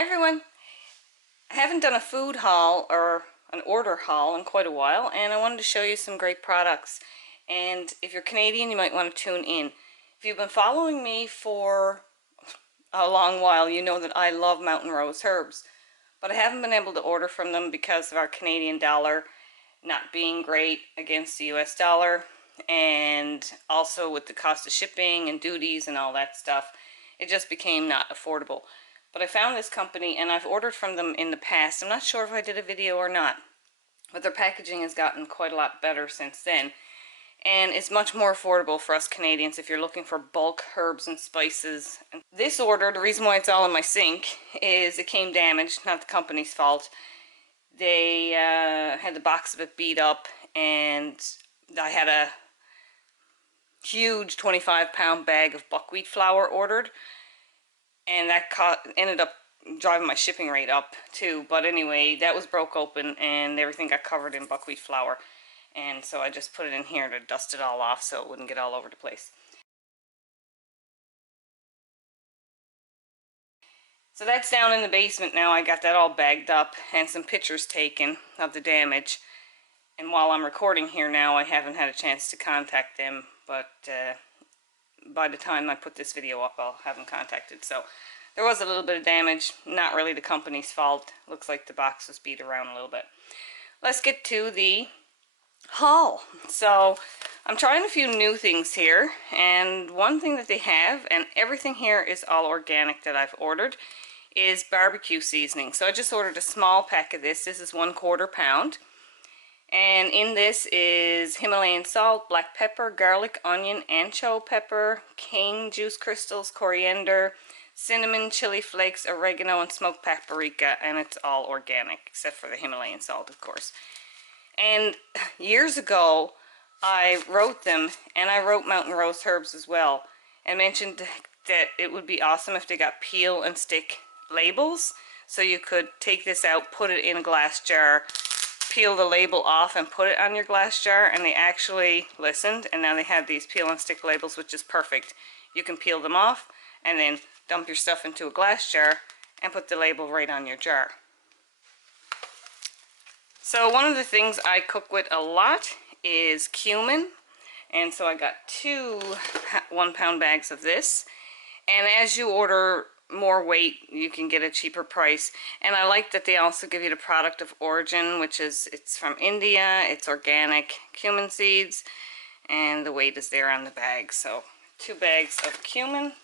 Hi everyone. I haven't done a food haul or an order haul in quite a while, and I wanted to show you some great products. And if you're Canadian, you might want to tune in. If you've been following me for a long while, you know that I love Mountain Rose herbs, but I haven't been able to order from them because of our Canadian dollar not being great against the US dollar, and also with the cost of shipping and duties and all that stuff, it just became not affordable. But I found this company, and I've ordered from them in the past. I'm not sure if I did a video or not, but their packaging has gotten quite a lot better since then, and it's much more affordable for us Canadians if you're looking for bulk herbs and spices. This order, the reason why it's all in my sink, is it came damaged, not the company's fault. They had the box of it beat up, and I had a huge 25-pound bag of buckwheat flour ordered, and that ended up driving my shipping rate up too. But anyway, that was broke open and everything got covered in buckwheat flour, and so I just put it in here to dust it all off so it wouldn't get all over the place. So that's down in the basement now. I got that all bagged up and some pictures taken of the damage. And while I'm recording here now, I haven't had a chance to contact them, but by the time I put this video up, I'll have them contacted. So there was a little bit of damage, not really the company's fault. Looks like the box was beat around a little bit. Let's get to the haul. So I'm trying a few new things here, and one thing that they have, and everything here is all organic that I've ordered, is barbecue seasoning. So I just ordered a small pack of this. This is 1/4 pound. And in this is Himalayan salt, black pepper, garlic, onion, ancho pepper, cane juice crystals, coriander, cinnamon, chili flakes, oregano, and smoked paprika. And it's all organic, except for the Himalayan salt, of course. And years ago, I wrote them, and I wrote Mountain Rose herbs as well, and mentioned that it would be awesome if they got peel and stick labels, so you could take this out, put it in a glass jar, peel the label off and put it on your glass jar. And they actually listened, and now they have these peel and stick labels, which is perfect. You can peel them off and then dump your stuff into a glass jar and put the label right on your jar. So one of the things I cook with a lot is cumin, and so I got 2 1-pound bags of this. And as you order more weight, you can get a cheaper price. And I like that they also give you the product of origin, which is, it's from India, it's organic cumin seeds, and the weight is there on the bag. So 2 bags of cumin.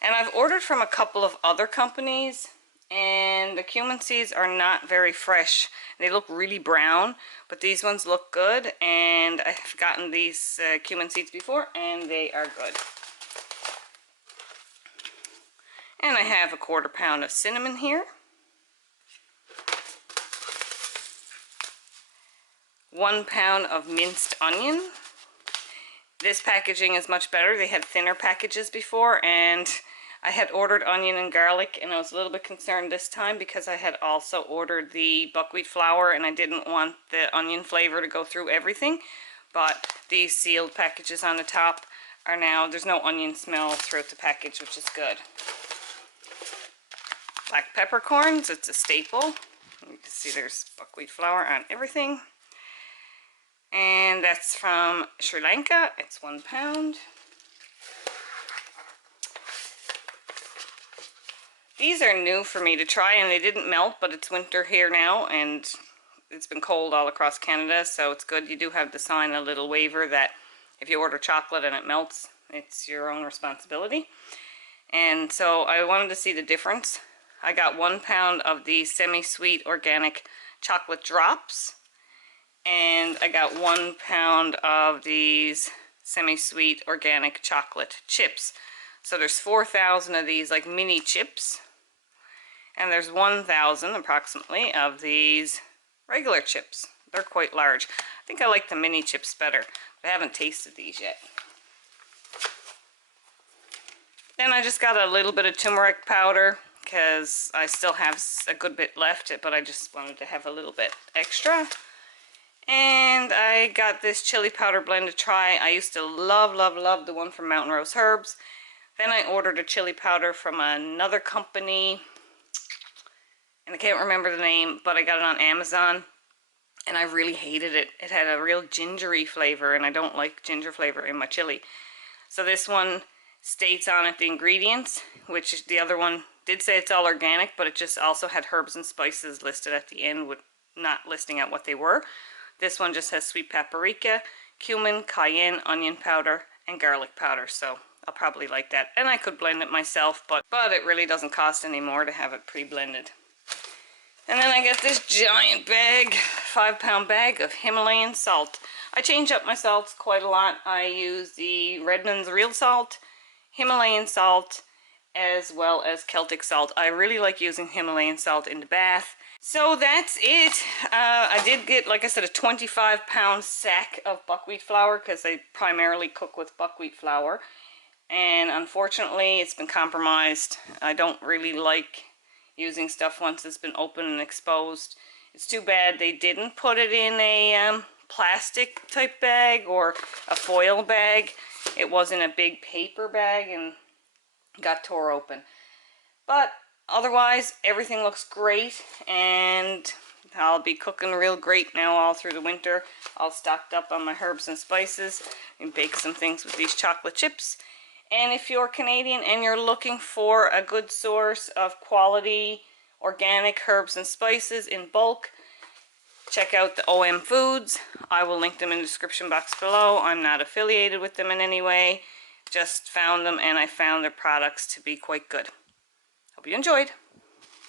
And I've ordered from a couple of other companies, and the cumin seeds are not very fresh. They look really brown, but these ones look good, and I've gotten these cumin seeds before, and they are good. And I have 1/4 pound of cinnamon here, 1 pound of minced onion. This packaging is much better. They had thinner packages before, and I had ordered onion and garlic, and I was a little bit concerned this time because I had also ordered the buckwheat flour, and I didn't want the onion flavor to go through everything. But these sealed packages on the top are now, there's no onion smell throughout the package, which is good. Black peppercorns, it's a staple. You can see there's buckwheat flour on everything. And that's from Sri Lanka. It's 1 pound. These are new for me to try, and they didn't melt, but it's winter here now, and it's been cold all across Canada, so it's good. You do have to sign a little waiver that if you order chocolate and it melts, it's your own responsibility. And so I wanted to see the difference. I got 1 pound of these semi-sweet organic chocolate drops, and I got 1 pound of these semi-sweet organic chocolate chips. So there's 4,000 of these like mini chips, and there's 1,000 approximately of these regular chips. They're quite large. I think I like the mini chips better, but I haven't tasted these yet. Then I just got a little bit of turmeric powder because I still have a good bit left, but I just wanted to have a little bit extra. And I got this chili powder blend to try. I used to love the one from Mountain Rose Herbs. Then I ordered a chili powder from another company, and I can't remember the name, but I got it on Amazon, and I really hated it. It had a real gingery flavor, and I don't like ginger flavor in my chili. So this one states on it the ingredients, which the other one did say it's all organic, but it just also had herbs and spices listed at the end with not listing out what they were. This one just has sweet paprika, cumin, cayenne, onion powder, and garlic powder, so I'll probably like that. And I could blend it myself, but it really doesn't cost any more to have it pre-blended. And then I got this giant bag, 5-pound bag of Himalayan salt. I change up my salts quite a lot. I use the Redmond's real salt, Himalayan salt, as well as Celtic salt. I really like using Himalayan salt in the bath. So that's it. I did get, like I said, a 25-pound sack of buckwheat flour because I primarily cook with buckwheat flour. And unfortunately, it's been compromised. I don't really like using stuff once it's been open and exposed. It's too bad they didn't put it in a plastic type bag or a foil bag. It was in a big paper bag and got tore open. But otherwise, everything looks great, and I'll be cooking real great now all through the winter. All stocked up on my herbs and spices, and bake some things with these chocolate chips. And if you're Canadian and you're looking for a good source of quality organic herbs and spices in bulk, check out the OM Foods. I will link them in the description box below. I'm not affiliated with them in any way. Just found them, and I found their products to be quite good. Hope you enjoyed.